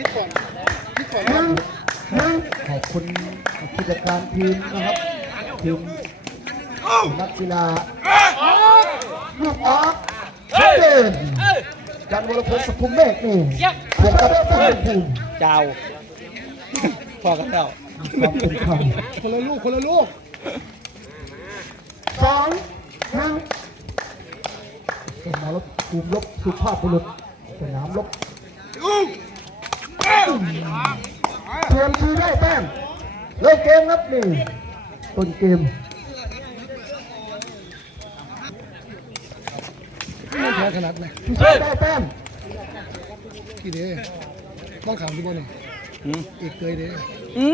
คิดก่อนคิดก่อนหนึ่งหนึ่งขอบคุณผู้จัดการทีมนะครับทีมนักกีฬาลูกออกเด่นจันวรพงศ์ปทุมเมฆนี่บวกกับผู้เป็นเจ้าพอกันแล้วความเป็นธรรมคนละลูกคนละลูกสองหนึ่งสนามรบภูมิรบสุภาพบุรุษสนามรบ เตรียมทีได้แต้มเริ่มเกมครับนี่ต้นเกมไม่แพ้ขนาดไหนพี่ชายได้แต้มกี่เด้มองขามที่บ่นี่อืมเอกเกยเด้อื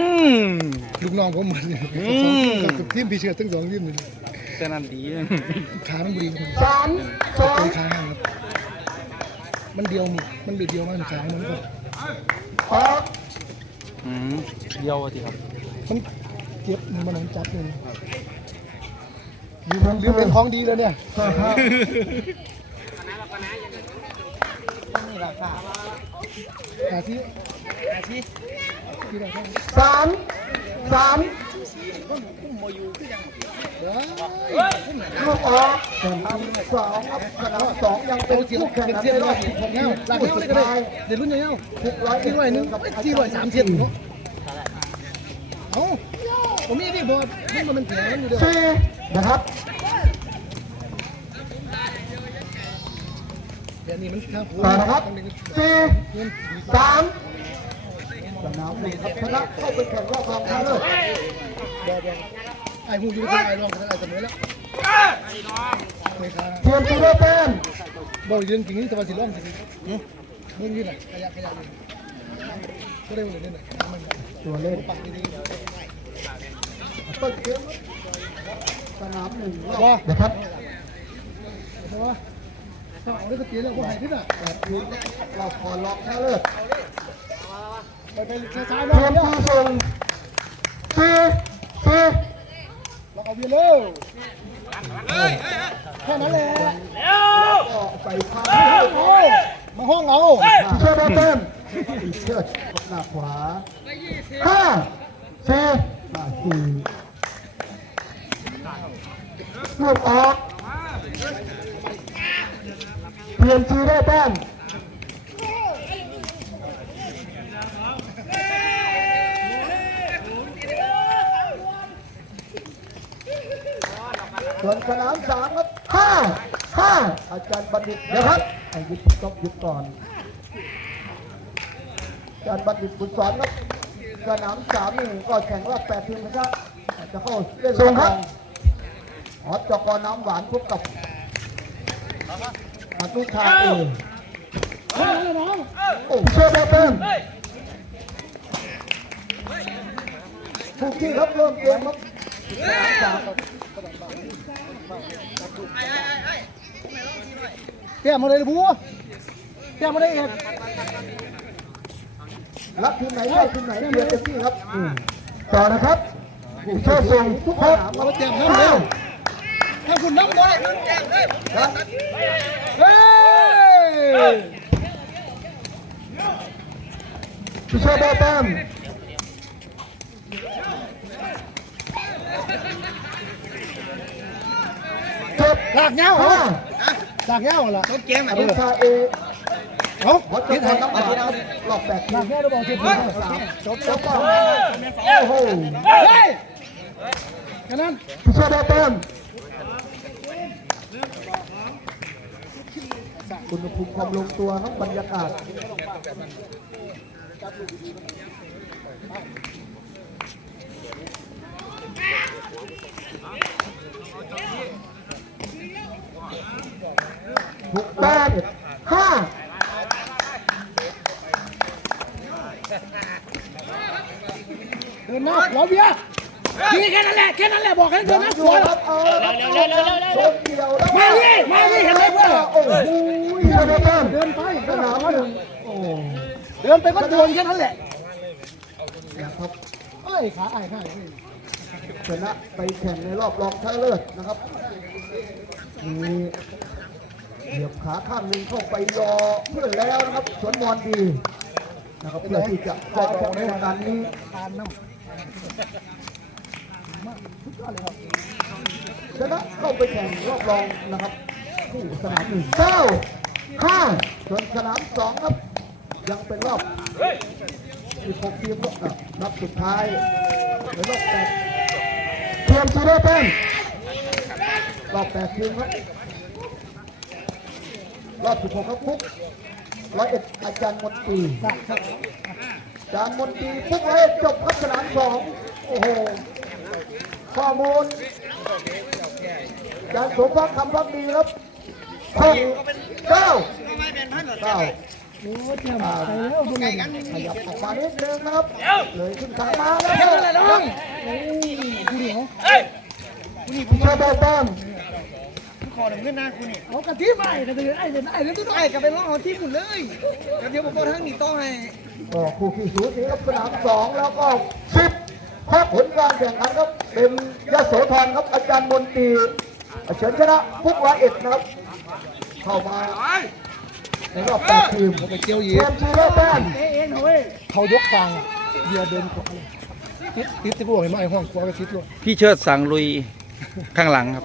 มลูกน้องผมเหมือนเนี่ยอืกับมกับทีมพี่เชื่อทั้งสองทีมนี่แค่นั้นดีขามันบุรีคนสามสองเป็นขาห่างครับมันเดียวมันมันเบียดเดียวมันขามันก็ ออกอืมเดียวสิครับ มันเจ็บมันมันจับเลยมีความลืมเป็นของดีแล้วเนี่ยฮ่าฮ่าอาที่อาที่ที่เราต้องสามสาม ลูกออกสนามสองครับสนามสองยังเป็นเทียบคู่แข่งกันเทียบในรร้ออบย16เงาหลังสุเลยดก็ได้ท้ายเดี๋ยวรุ่นเงาหกร้อยที่หน่วยหนึ่งที่หน่วยสามเทียบเนาะเอ้าผมมีนี่บอลนี่มันเป็นแผลมันอยู่เดียวสี่นะครับเดี๋ยวนี้มันข้ามต่อนะครับสี่สามสนามหนึ่งครับชนะเข้าไปแข่งรอบรองชนะเลิศ บอลบอลไอ้หูอยู่ที่ไอ้รองกันไอ้เสมอแล้วไม่ค่ะเตรียมตัวเต้มบอลยืนจริงนี่แต่ว่าสิร่องจริงมึงยืนไหนขยักขยักก็ได้หมดเลยเนี่ยมันตัวเล่นปักดีต้นเกมสนามหนึ่งรๆอบว่านะครับเพราะว่าถ้าเอาได้ก็เตี้ยแล้วว่าหายที่น่ะแปดทีมรอบก่อนรองชนะเลิศไปไปซ้ายเตมารียมแล้วตัวส่งสี่สี่ เบียนเร็วแค่นั้นแหละก็ใส่พาโอ้มาห้องเอาเชื่อเต้มอีกเชื่อหน้าขวาห้าสี่ห้าสี่ลูกออกเปลี่ยนทีได้แต้ม ส่วนสนามสามครับห้าห้าอาจารย์บัณฑิตนะครับให้ยุดก็หยุดก่อนกาจารย์บัณฑิตบุญสอนครับสนามสามนี่ก็แข่งรอบแปดทีมนะครับจะเข้าเล่นส่งครับหอจกน้ำหวานพบกับอนุชาเองโอ้เชื่อเพิ่มผู้ที่ครับเริ่มเกมครับสนามสาม เตี้ยมาเลยบัวเตี้ยมาเลยเอ็ดรับทีมไหนได้ทีมไหนเรียนเต็มที่ครับอืมต่อนะครับผู้เชื่อส่งทุกคนเราไปเตรียมน้ำเร็วถ้าคุณน้ำได้ครับเฮ้ยผู้เชื่อได้แต้มเจ็บหลากเงาเหรอห้าหลากเงาเหรอต้นเกมออะนุชาเอเอ้าวัดที่จัไทกยรน้ำหวานครับรอบแปดหทีลากมเงาเราบอกที่สามจบแล้วก็โอ้โหเฮ้ยแค่นั้นผู้เชื่อได้แต้มอุณหภูมิความลงตัวครับบรรยากาศ หกแปดห้าเดินหน้าหัวเบียร์ดีแค่นั้นแหละแค่นั้นแหละบอกให้เดินหน้าหัวครับเอาละครับเร็วเร็วเร็วเร็วเร็วเกี่ยวแล้วมาดิมาดิเห็นไหมเพื่อนโอ้โหเชื่อได้แต้มเดินไปสนามหนึ่งโอ้เดินไปก็โดนแค่นั้นแหละนะครับเอ้ยขาไอ้ขาไอ้ชนะไปแข่งในรอบรองชนะเลิศนะครับีเหยียบขาข้างหนึ่งเข้าไปรอเพื่อนแล้วนะครับสวนมอนดีนะครับเพื่อที่จะคว้าแชมป์ในรายการนี้ทานน้ำมากสุดยอดเลยครับชนะเข้าไปแข่งรอบรองนะครับที่สนามหนึ่งเก้าห้าส่วนสนามสองครับ ยังเป็นรอบสิบหกทีมอะนับสุดท้ายในรอบแปดเทียมซีเรเต้น รอบแปดทีมครับรอบสิบหกครับฟุกร้อยเอ็ดอาจารย์มนตรีครับอาจารย์มนตรีฟุกร้อยเอ็ดจบครับสนามสองโอ้โหข้อมูลอาจารย์สมพักคำพักดีครับเก้าเก้าโอ้เตรียมไปแล้วพวกนี้ขยับออกมานิดนึงนะครับเลยขึ้นทางมาแล้วเฮ้ยอะไรน้องโอ้ผู้เดียวคุณชาบาบ้าน ขอหนึ่งเงินหน้าคุณนี่เอากระทิบไอ้กระทิบไอ้เด่นไอ้เด่นตัวน้อยไอ้กับเป็นร้องเอาที่หมุนเลยแล้วเดี๋ยวผมบอกทั้งนี้ต้องให้ก็คู่ขี้สูสีครับสนามสองแล้วก็สิบถ้าผลการแข่งขันครับเป็นยโสธรครับอาจารย์มนตรีเฉินชนะฟุกร้อยเอ็ดนะครับ เข้ามาในรอบแปดทีมไปเกี่ยวยีเทียมชีเรแต้มเอ๊ะเองเว้ยเขายกกลางเดียวเดินขวาเลยติดติดที่พวกเห็นไหมไอ้ห้องขวากระชิดเลยพี่เชิดสั่งลุย ข้างหลังครับ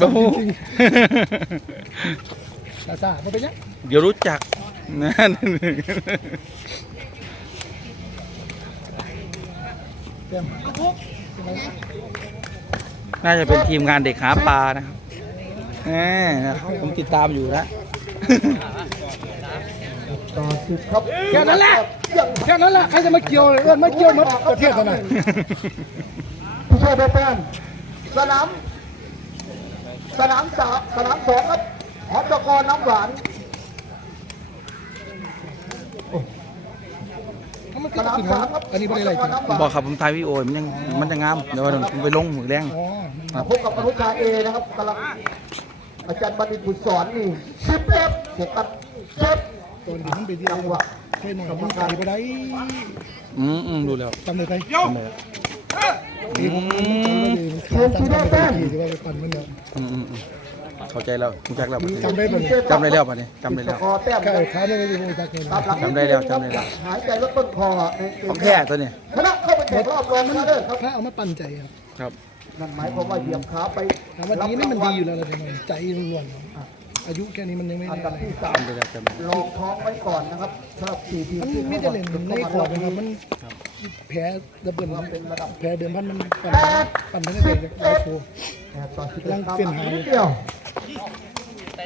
สั่งจริงโอ้โหซาซามันเป็นยังเดี๋ยวรู้จักนะเตรียมน่าจะเป็นทีมงานเด็กหาปลานะครับแหมนะครับผมติดตามอยู่นะต่อสิบครับแค่นั้นแหละยังแค่นั้นแหละใครจะมาเกี่ยวเอื้อนไม่เกี่ยวหมดประเทศกันนะผู้ช่วยแฟน สนามสนามสามสนามสองครับหอมตะกอนน้ำหวานสนามสามครับอันนี้ไม่ได้อะไรจริงน้ำหวานบอกครับผมทายพี่โอยมันยังมันจะงามเดี๋ยวผมไปลงหมือแรงอ๋อมันพบกับอนุชาเอนะครับกำลังอาจารย์บัณฑิตบุตรสอนนี่สิบเอ็ดบวกกับเจ็ดตัวนี้มันไปที่จังหวะใช่หน่อยมันไปไปได้อืมอืมดูแล้วจำเลยไป ทำไมอะทีผมมันขาดจำได้ทีที่ว่าไปปั่นมันเนี่ยอืมอืมอืมเข้าใจแล้วรู้จักแล้วบัดนี้จำได้ปะเนี่ยจำได้แล้วบัดนี้จำได้แล้วสกอร์แต้มใช่ขาไม่ได้ดูจากเงินตามหลังจำได้แล้วจำได้แล้ว หายใจลดต้นคอในเกมของแค่ตัวนี้ชนะเข้าไปแข่งรอบรองชนะเลิศครับถ้าเอามาปั่นใจครับครับ นั่นหมายความว่าเหยียบขาไปถามว่าดีนี่มันดีอยู่แล้วเลยใจล้วนอายุแค่นี้มันยังไม่อันได้ดับอะไรที่สามจำได้แล้วจำได้แล้วลองท้องไว้ก่อนนะครับสำหรับสี่ทีมมันที่ไม่ได้เล่นในขอบนะครับมัน แพ้ดับเบิลเป็นระดับแพ้เดิมพันมันปั่นปั่นไม่ได้เลยไอโฟแอบต่อสิบกำลังเปลี่ยนหานิดเดียว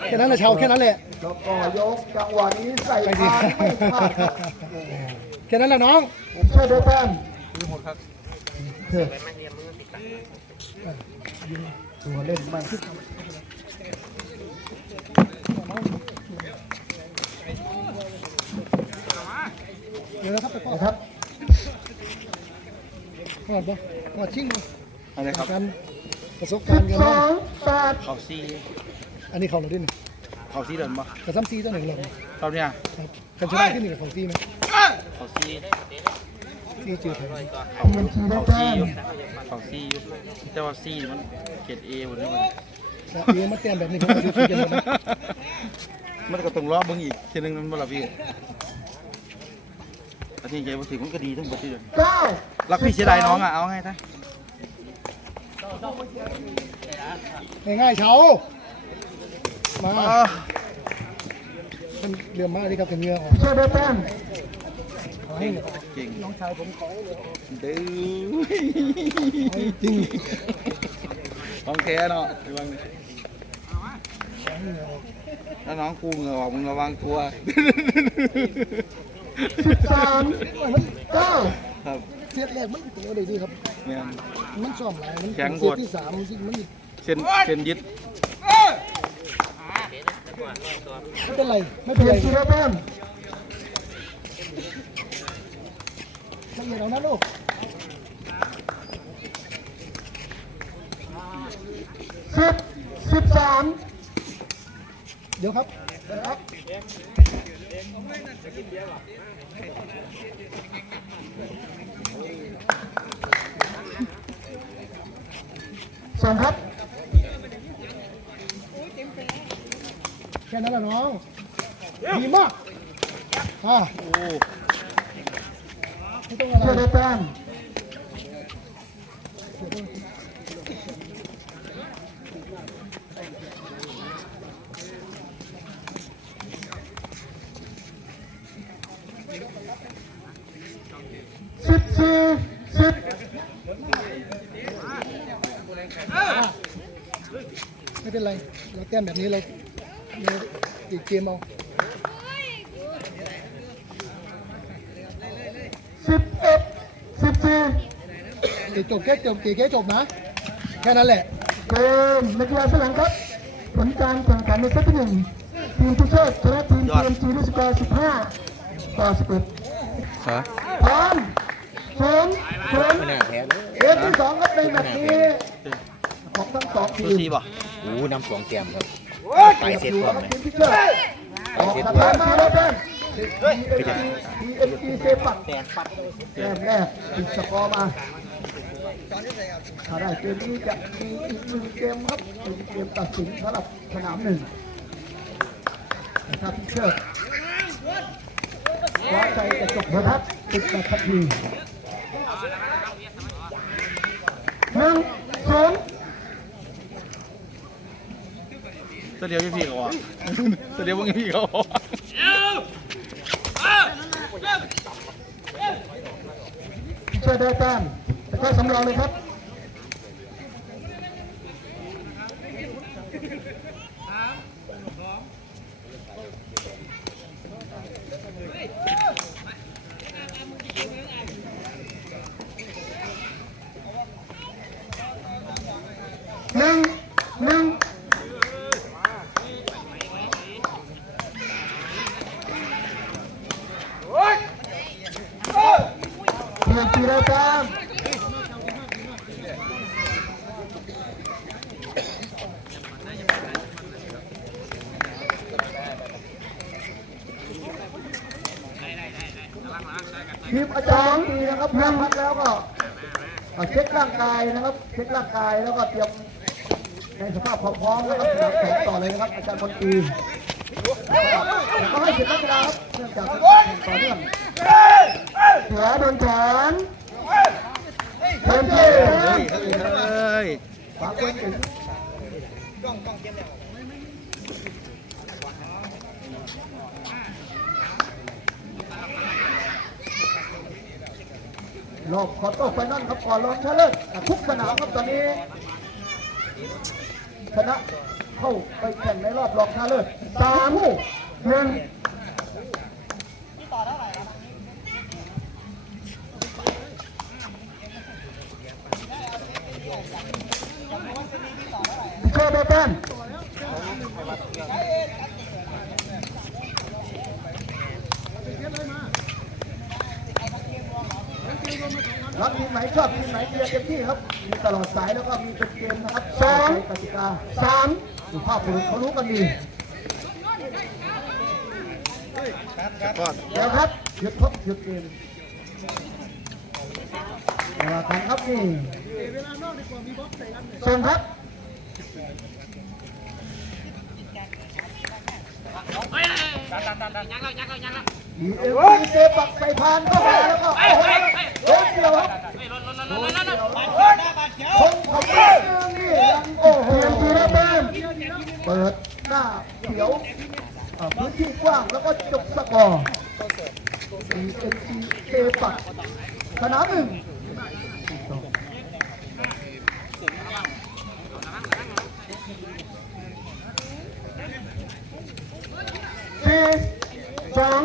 แค่นั้นแหละชาวแค่นั้นแหละแล้วก็ยกจังหวะนี้ใส่ไปสิพานไม่พลาดครับแค่นั้นแหละน้องผมช่วยด้วยแต้มเถอะตัวเล่นมันเดี๋ยวนะครับไปพ่อนะครับ หอดบ่หอดชิ่งบ่อะไรครับการประสบการณ์กันสบ้าองแปดเขาซีอันนี้เขาเราด้วยนี่เขาซีเดินปะกระซ้ำซีตัวหนึ่งเรารอบเนี้ยครับกันชนะที่นี่กับของซีไหมเขาซีซีจืดไทยเขาเงินชีได้เขาแต้ซีมอยู่เขาซีอยู่แต่ว่าซีมันเกรดเอหมดเลยมันแต่เอมาเต้นแบบนี้ผมก็ซื้อกันนะมันก็ต้องรอบเบิ่งอีกทีนึงมันบ่ล่ะพี่อาทิตย์ใจบ่ถึงมันก็ดีทั้งหมดที่เดินเก้า รักพี่เสียดายน้องอะ เอาไงท่าง่ายๆเช้ามาอ้าวมันเรือมาที่ครับกันเงื่อออกช่วยด้วยแต้มขอให้เก่งน้องชายผมขอเลยดื้อจริงต้องแค่เนาะระวังดิถ้าน้องกูเหงื่อออกมึงระวังตัวสิบสามเก้าครับเสียแรกมันตัวได้ดีครับ แม่น มันซ่อมหลายมันแข็งกเสียว่าที่สามมันมันเส้นเส้นยึดไม่เป็นไรไม่เปเป็นลี่ยไรนชีได้แต้มละเอียดเอานะลูกสิบสิบสามเดี๋ยวครับ สองครับแค่นั้นแหละน้อง ดีมากอ่าไม่ต้องอะไรเชื่อได้แต้ม ไม่เป็นไร เราแก้มแบบนี้เราเราอีกเกมเอาสิบเอ็ดสิบสี่เกจบแค่จบเกแค่จบนะ แค่นั้นแหละ เกมนักกีฬาสลังครับ ผลการแข่งขันในเซตที่หนึ่งทีมพิเชษชนะทีมเตรียมจีด้วยสกอร์15ต่อ11ครับพร้อมศูนย์ศูนย์เกมที่สองครับในแมตช์นี้ของทั้งสองทีซูมซีป่ะ โอ้น้ำสองแกมครับไปเสร็จก่อนทีมเชษออกสตาร์ทมาแล้วกันทีเอ็มจีเซปักแต้มแรกติดสกอร์มาถ้าได้เกมนี้จะมีอีกหนึ่งเกมครับเป็นเกมตัดสินสำหรับสนามหนึ่งถ้าพิเชษคว้าใจจะจบนะครับติดแบบทันทีหนึ่งศูนย์ ตัวเดียวพี่พี่เขาอะตัวเดียวพวกพี่เขาช่วยได้แต้มแต่ก็สำรองเลยครับ หนึ่งหนึ่งเพียงตีได้แต้ม ทีมอาจารย์ดี นะครับพักพักแล้วก็ก็เช็คร่างกายนะครับ เช็คร่างกายแล้วก็เตรียมในสภาพความพร้อมแล้วก็สนามแข่งต่อเลยนะครับอาจารย์คนตีแล้วก็ให้สิทธิ์นักกีฬาครับเนื่องจากแข่งต่อเนื่องเสือโดนแขนเดินเที่ยวเฮ้ยเฮ้ยฝากไว้ถึงรอบคอ ร์เตอร์ไฟนอลครับก่อนรองชนะเลิศทุกสนามครับตอนนี้ชนะเข้าไปแข่งในรอบรองชนะเลิศสามคู่หนึ่งพิเชษได้แต้มรับทีมไห นชอบทีมไหนเชียร์เต็มที่ครับมีตลอดสายแล้วก็มีเป็นเกมนะครับสองกติกาสามสุภาพบุรุษเขารู้กันดีก็เดี๋ยวครับหยุดครบหยุดเกมเวลากันครับนี่ส่งครับ อีเอ็มเซปักใส่พานก็มาแล้วก็โอ้โหโดนเกี่ยวครับโดนเกี่ยวคงของเรื่องนี่ยังโอ้โหเทียมทีละแต้มเปิดหน้าเขียวพื้นที่กว้างแล้วก็จบสกอร์ ENC เอปักสนามหนึ่งสี่สอง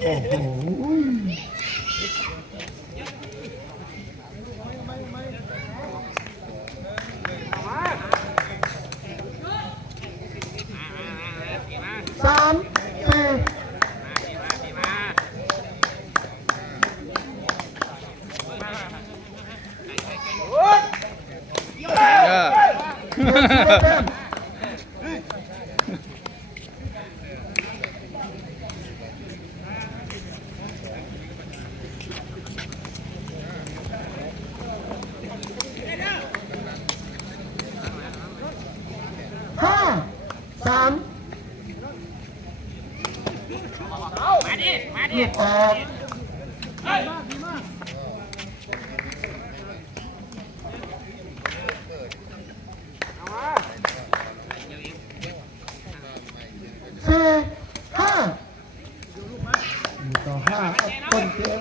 โอ้โหสามสี่ เออ เพียงทีละแต้ม สามมาดิ มาดิออกสี่ห้า ต่อห้าอาต้นเกม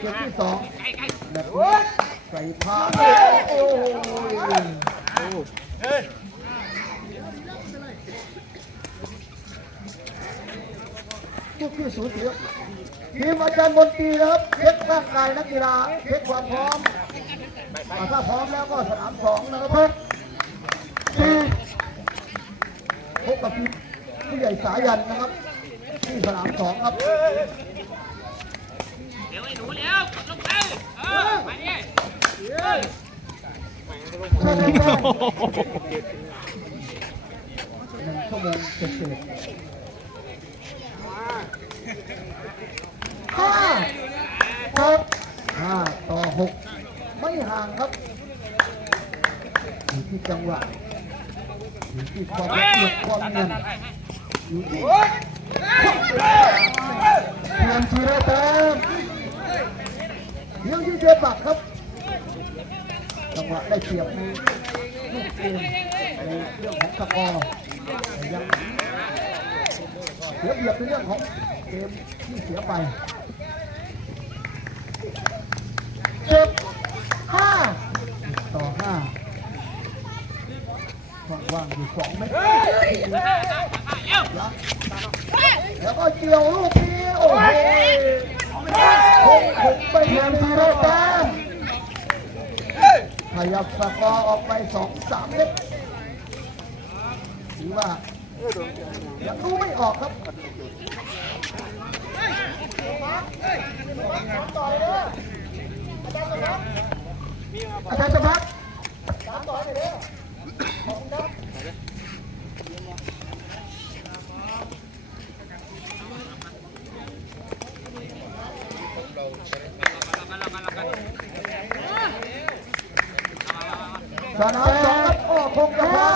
เกมที่สองแบบนี้ใส่พาโอ้ยทุกที่สูญเสียทีมอาจารย์มนตีนะครับเช็คร่างกายนักกีฬาเช็คความพร้อมถ้าพร้อมแล้วก็สนามสองนะครับสี่พบกับทีมผู้ใหญ่สายันนะครับ ที่สนามสองครับเดี๋ยวไอ้หนูแล้วกดลงไปเออมาดิช่ไหมแม่หนึ่งชั่วโมงเสร็จห้าหกห้าต่อหกไม่ห่างครับอยู่ที่จังหวะอยู่ที่ความละเอียดความเนียนอยู่ที่ เพียงทีละแต้มเรื่องที่เจ็บบักครับจังหวะได้เปรียบในลูกเกมในเรื่องของสกอร์แต่ยังเสียเปรียบในเรื่องของเกมที่เสียไปเจ็ดห้าต่อห้าว่างๆอยู่สองเมตร เกี่ยวลูกนี้ โอ้โหคงคงไปเพียงทีละแต้ขยับสกอร์ออกไปสองสามเมตรถือว่ายังดูไม่ออกครับอาจารย์สมัครสนามสองครับอ้อคงกระพา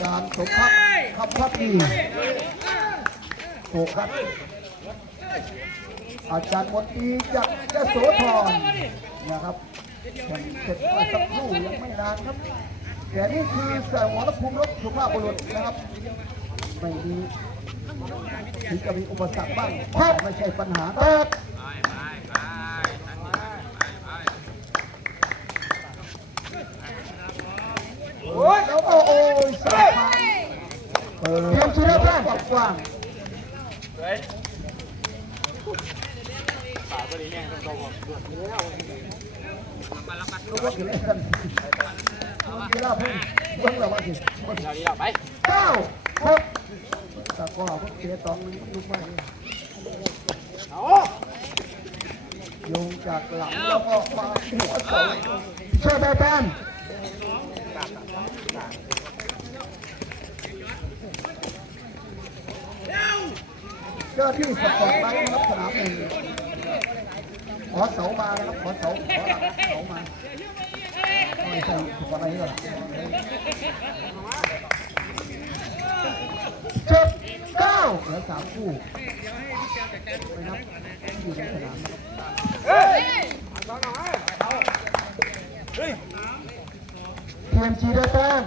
การสมพัก คำพักดีโฟกัสอาจารย์มนตรีจากยโสธรนะครับเสร็จไปสักครู่ยังไม่นานครับ แต่นี่คือสมรภูมิรบสุภาพบุรุษนะครับ ไม่มีถึงจะมีอุปสรรคบ้างแต่ไม่ใช่ปัญหาครับแล้วก็โอ้ยสายพาน เรียงชื่อแรกกว้างลูกว่ากี่เล่นกันกีฬาเพิ่งเพิ่งเราว่าสิเก้าหกต่ก็พวกเสียสองลูกไม่ลงจากหลังแล้วก็มาหัวเสาช่วยแบแบน เจ้าที่สปอร์ตไลท์นะครับสนามหนึ่งขอเสามานะครับขอเสาขอเสามาไม่ใช่สปอร์ตไลท์หรอกเจ็ดเก้าเหลือสามคู่ไปนับอยู่ในสนามนะครับเทียมชีได้แต้ม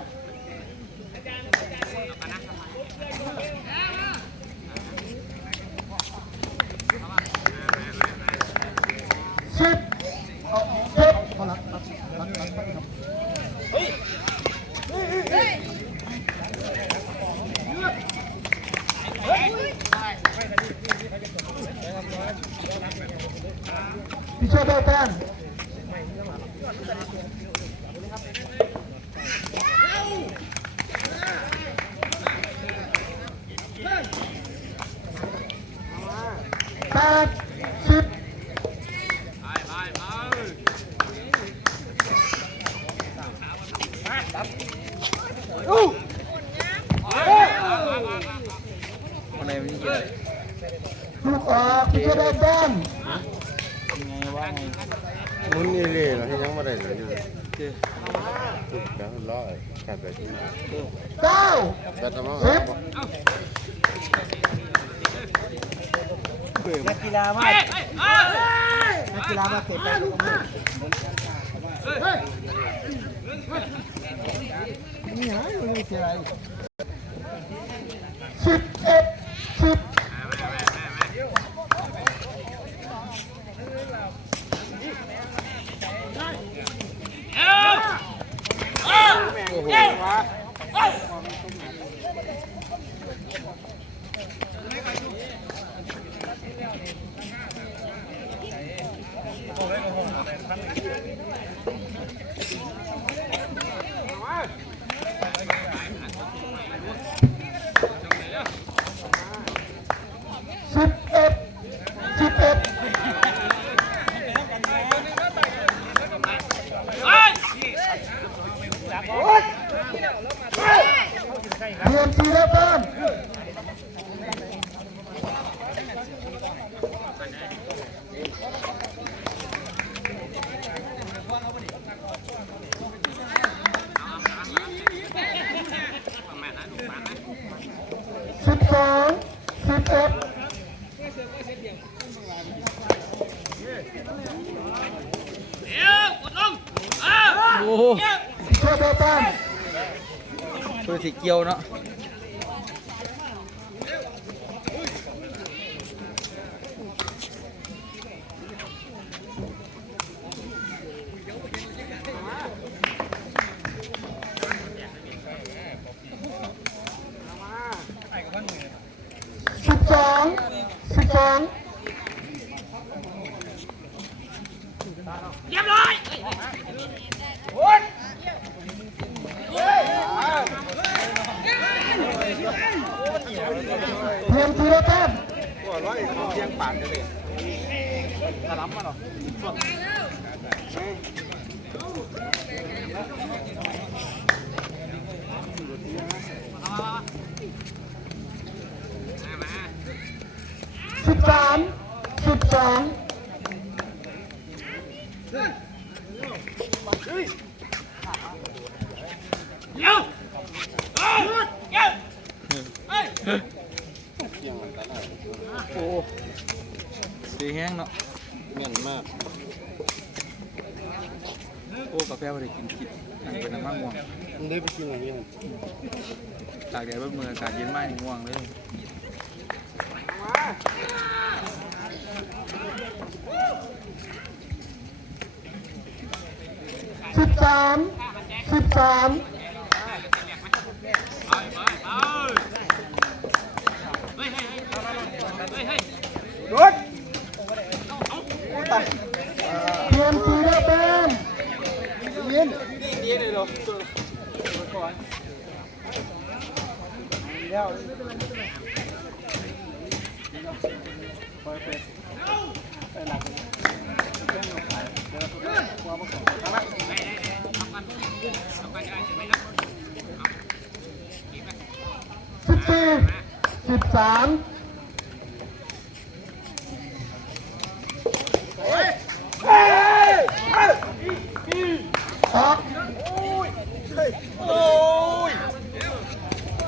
Oh, okay. ก็ให้ยังไม่ได้เลยอยู่แล้วร้อยขดไปที่เก้าแต่ทำไมนักกีฬามานักกีฬามาเก็ไปนี่ฮะมันมีอะไร อป้อมตัวสีเกียวเนาะสิบสองสิบสอง ปากเลยสลับมาหรอส่วนสิบสามสิบสองากาศเย็นมากง่วงเลย สิบสามสิบสาม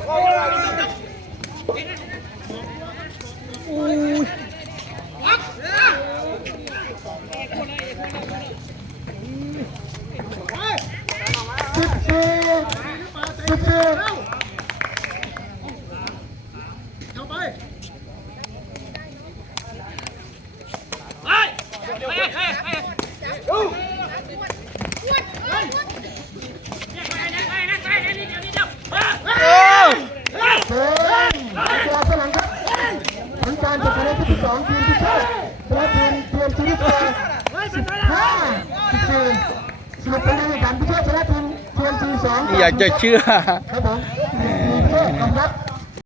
¡Vamos! จะเชื่อ